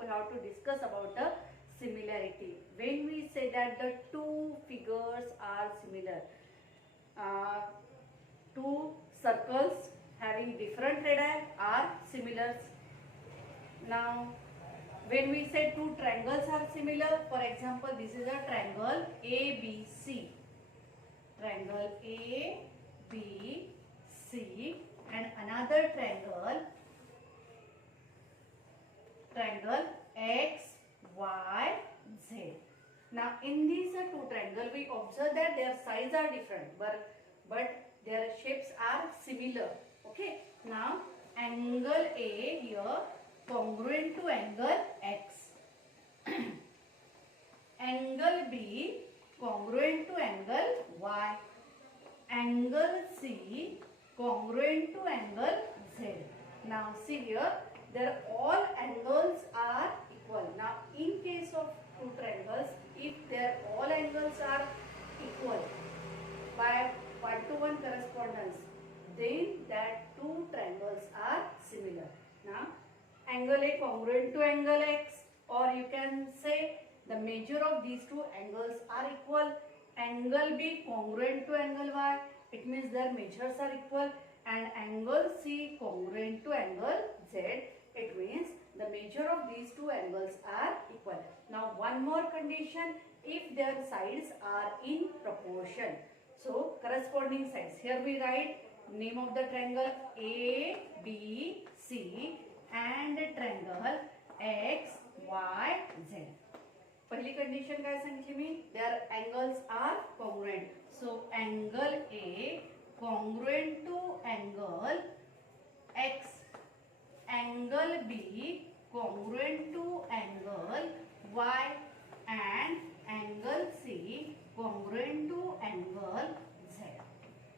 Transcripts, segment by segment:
we have to discuss about the similarity. When we say that the two figures are similar, two circles having different radii are similar. Now, when we say two triangles are similar, for example, this is a triangle ABC. Triangle ABC and another triangle XYZ. Now in these two triangles we observe that their sides are different but their shapes are similar. Okay. Now angle A here congruent to angle X. Angle B congruent to angle Y. Angle C congruent to angle Z. Now see here, their all angles are equal. Now in case of two triangles, if their all angles are equal by 1-to-1 correspondence, then that two triangles are similar. Now angle A congruent to angle X, or you can say the measure of these two angles are equal. Angle B congruent to angle Y, it means their measures are equal, and angle C congruent to angle Z, it means the measure of these two angles are equal. Now one more condition, if their sides are in proportion. So corresponding sides, here we write name of the triangle ABC and triangle XYZ. पहिली condition काय सांगितली मी, their angles are congruent. So angle A congruent to angle X, angle B congruent to angle Y, and angle C congruent to angle Z.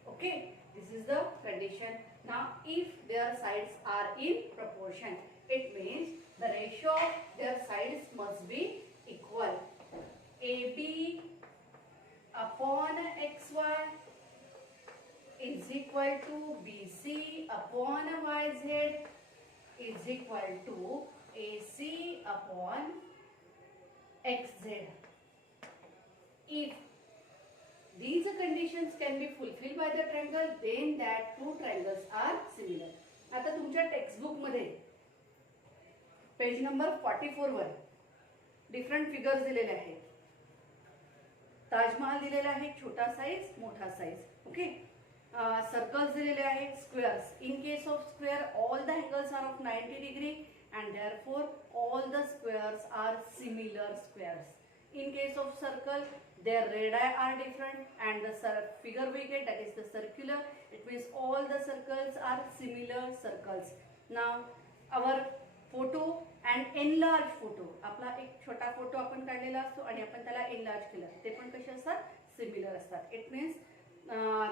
Okay, this is the condition. Now if their sides are in proportion, it means the ratio of their sides must be equal. AB upon XY is equal to BC upon YZ is equal to AC upon XZ. If these conditions can be fulfilled by the triangle, then that two triangles are similar. आता तुमच्या textbook मध्ये page number 44 वर different figures दिलेले आहेत. ताजमहल दिलेला आहे, छोटा size मोठा size. Okay. Circles दिलेले आहेत, squares. In case of square all the angles are of 90 degree and therefore all the squares are similar squares. In case of circle, their radii are different, and the figure we get, that is the circular, it means all the circles are similar circles. Now our photo and enlarged photo, आपला एक छोटा photo आपण काढलेला असतो आणि आपण त्याला enlarge केला, ते पण कसे असतात, similar असतात. It means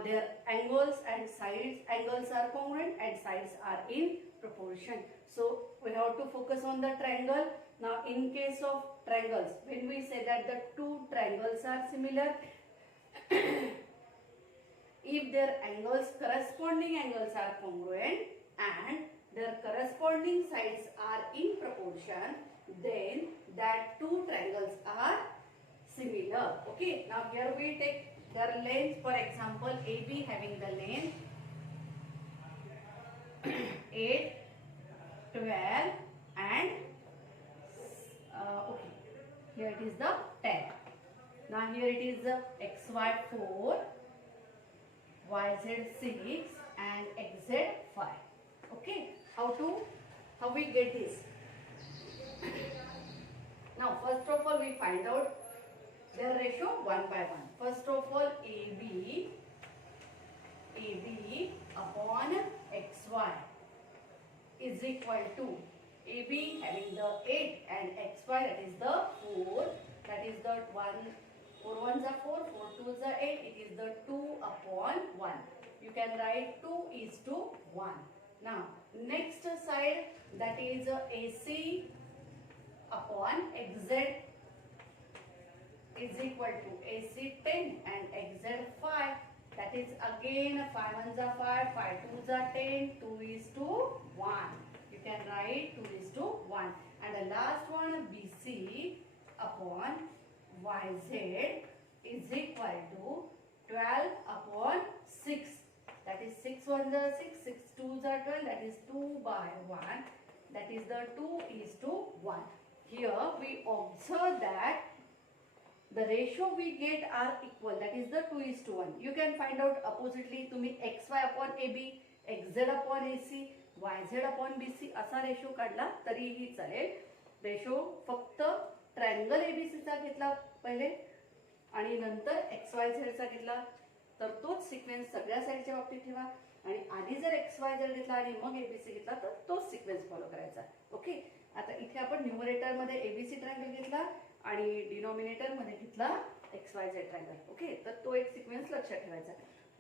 their angles and sides, angles are congruent and sides are in proportion. So we have to focus on the triangle. Now in case of triangles, when we say that the two triangles are similar, if their angles, corresponding angles are congruent and their corresponding sides are in proportion, then that two triangles are similar. Okay, now here we take their length. For example, AB having the length 8, 12 and okay, here it is the 10. Now here it is the XY 4, YZ 6 and XZ 5. Okay, how we get this? Now first of all we find out their ratio one by one. First of all, AB upon XY is equal to AB having the 8 and XY, that is the 4, that is the 1, 4 ones are 4, 4 twos are 8, it is the 2 upon 1. You can write 2 is to 1. Now next side, that is AC upon XZ is equal to AC 10 and XZ 5, that is again 5 ones are 5, 5 twos are 10, 2 is to 1. You can write 2 is to 1. and the last one BC upon YZ is equal to 12 upon 6. That is 6 1s are 6, 6 2s are 12. That is 2 by 1. That is the 2:1. Here we observe that the ratio we get are equal. That is the 2:1. You can find out oppositely. तुम्ही XY upon AB, XZ upon AC, YZ upon BC असा ratio काढला तरीही चालेल. Ratio फक्त triangle ABC चा घेतला पहिले आणि नंतर XYZ चा घेतला तर तोच सिक्वेन्स सगळ्या साईडच्या बाबतीत ठेवा आणि आधी जर XYZ घेतला आणि मग ABC घेतला तर तोच सिक्वेन्स फॉलो करायचा. ओके. आता इथे आपण न्यूमरेटर मध्ये ABC ट्रायंगल घेतला आणि डिनॉमिनेटर मध्ये घेतला XYZ ट्रायंगल. ओके. तर तो एक सिक्वेन्स लक्षात ठेवायचा.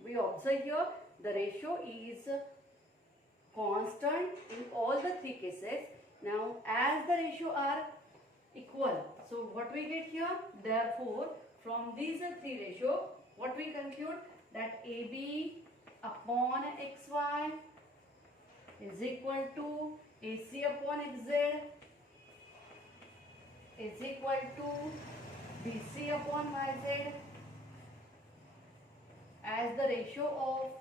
We observe here the ratio is constant in all the three cases. Now as the ratio are equal, so what we get here, therefore from these three ratio what we conclude that AB upon XY is equal to AC upon XZ is equal to BC upon YZ as the ratio of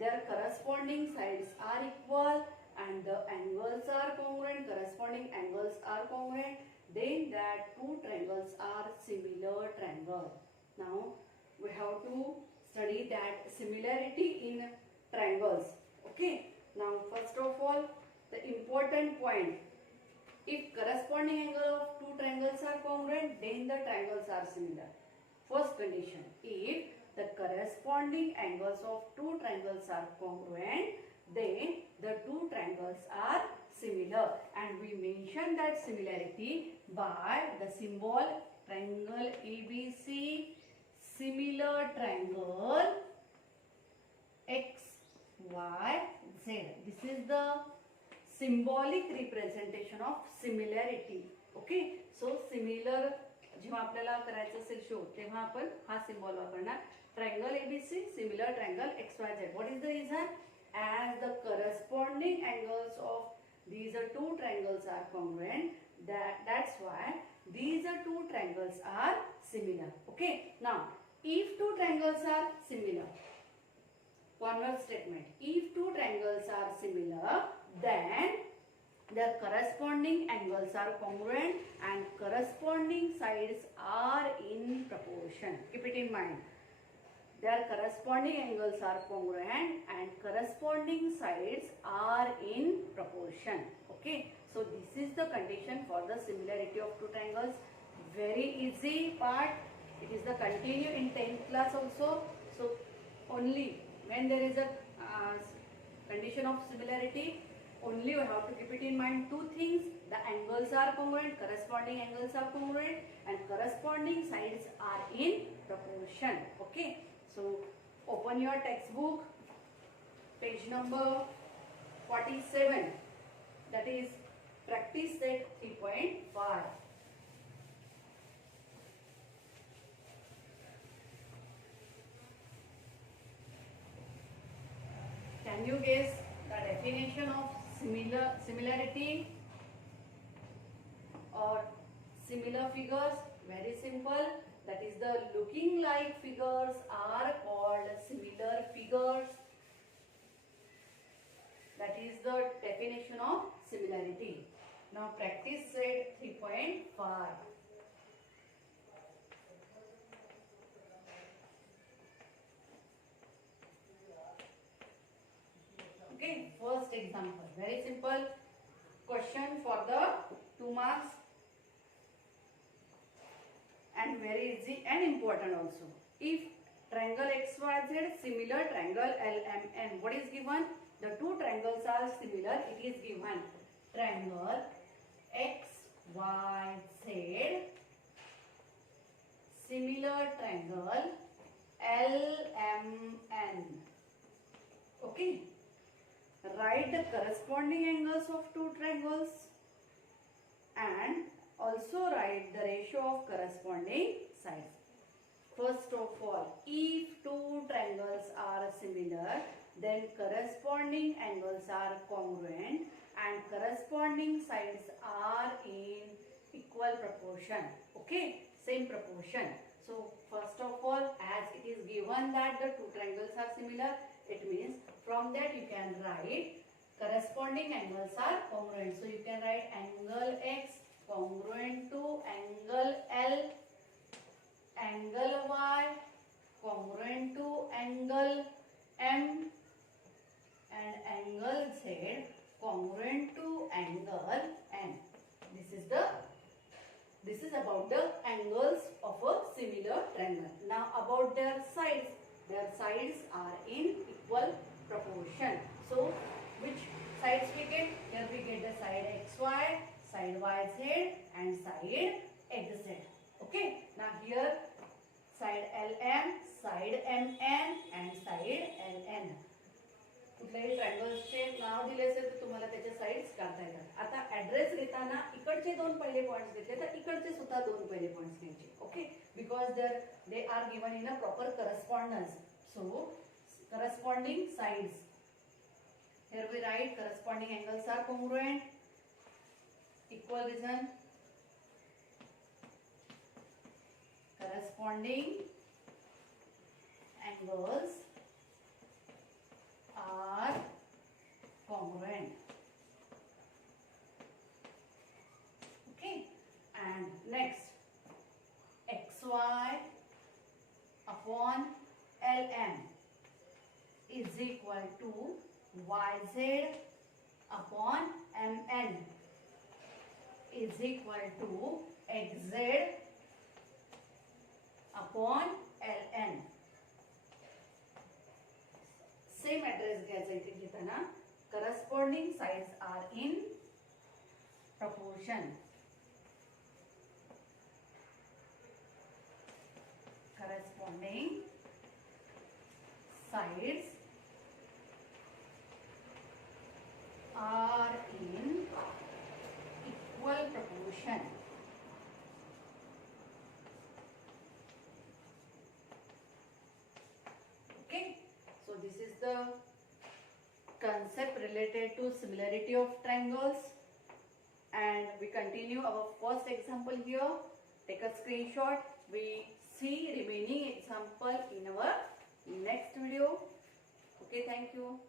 their corresponding sides are equal and the angles are congruent, corresponding angles are congruent, then that two triangles are similar triangle. Now we have to study that similarity in triangles. Okay. Now first of all the important point, if corresponding angle of two triangles are congruent then the triangles are similar. First condition, if the corresponding angles of two triangles are congruent then the two triangles are similar, and we mention that similarity by the symbol triangle ABC, similar triangle XYZ. This is the symbolic representation of similarity. Okay. So similar जेव्हा आपल्याला करायचं असेल show तेव्हा आपण हा symbol वापरणार. Triangle ABC, similar triangle XYZ. What is the reason? As the corresponding angles of these two triangles are congruent, that's why these two triangles are similar. Okay. Now, if two triangles are similar, converse statement. If two triangles are similar, then their corresponding angles are congruent and corresponding sides are in proportion. Keep it in mind. Their corresponding angles are congruent and corresponding sides are in proportion. Okay. So this is the condition for the similarity of two triangles. Very easy part. It is the continue in 10th class also. So only when there is a condition of similarity, only you have to keep it in mind two things. The angles are congruent, corresponding angles are congruent and corresponding sides are in proportion. Okay. So open your textbook, page number 47. That is practice set 3.5. Can you guess the definition of similarity or similar figures? Very simple. That is, the looking like figures are called similar figures. That is the definition of similarity. Now practice set 3.5. Okay, first example. Very simple question for the 2 marks. And very easy and important also. If triangle XYZ similar triangle LMN, what is given? The two triangles are similar. It is given triangle XYZ similar triangle LMN. Okay. Write the corresponding angles of two triangles and also write the ratio of corresponding sides. First of all, if two triangles are similar, then corresponding angles are congruent and corresponding sides are in equal proportion. Okay, same proportion. So first of all, as it is given that the two triangles are similar, it means from that you can write corresponding angles are congruent. So you can write angle X congruent to angle L, angle Y congruent to angle M, and angle Z congruent to angle N. This is about the angles of a similar triangle. Now about their sides are in equal proportion. So which sides we get? Here we get the side XY, side YZ and side XZ. Okay. Now here side LM, side MN and side LN. कुठल्याही ट्रायंगल्सचे नाव दिले असेल तर तुम्हाला त्याचे sides काढता येतात. आता address घेताना इकडचे दोन पहिले पॉइंट्स घेतले तर इकडचे सुद्धा दोन पहिले पॉइंट्स घ्यायचे. Okay, because they are given in a proper correspondence. So corresponding sides, here we write corresponding angles are congruent, equal reason, corresponding angles are congruent. Okay, and next XY upon LM is equal to YZ upon MN is equal to XZ upon LN. Same address घ्यायचा इथे घेताना. Corresponding sides are in proportion. Corresponding sides are in equal proportion. Okay, so this is the concept related to similarity of triangles, and we continue our first example here. Take a screenshot. We see remaining example in our next video. Okay, thank you.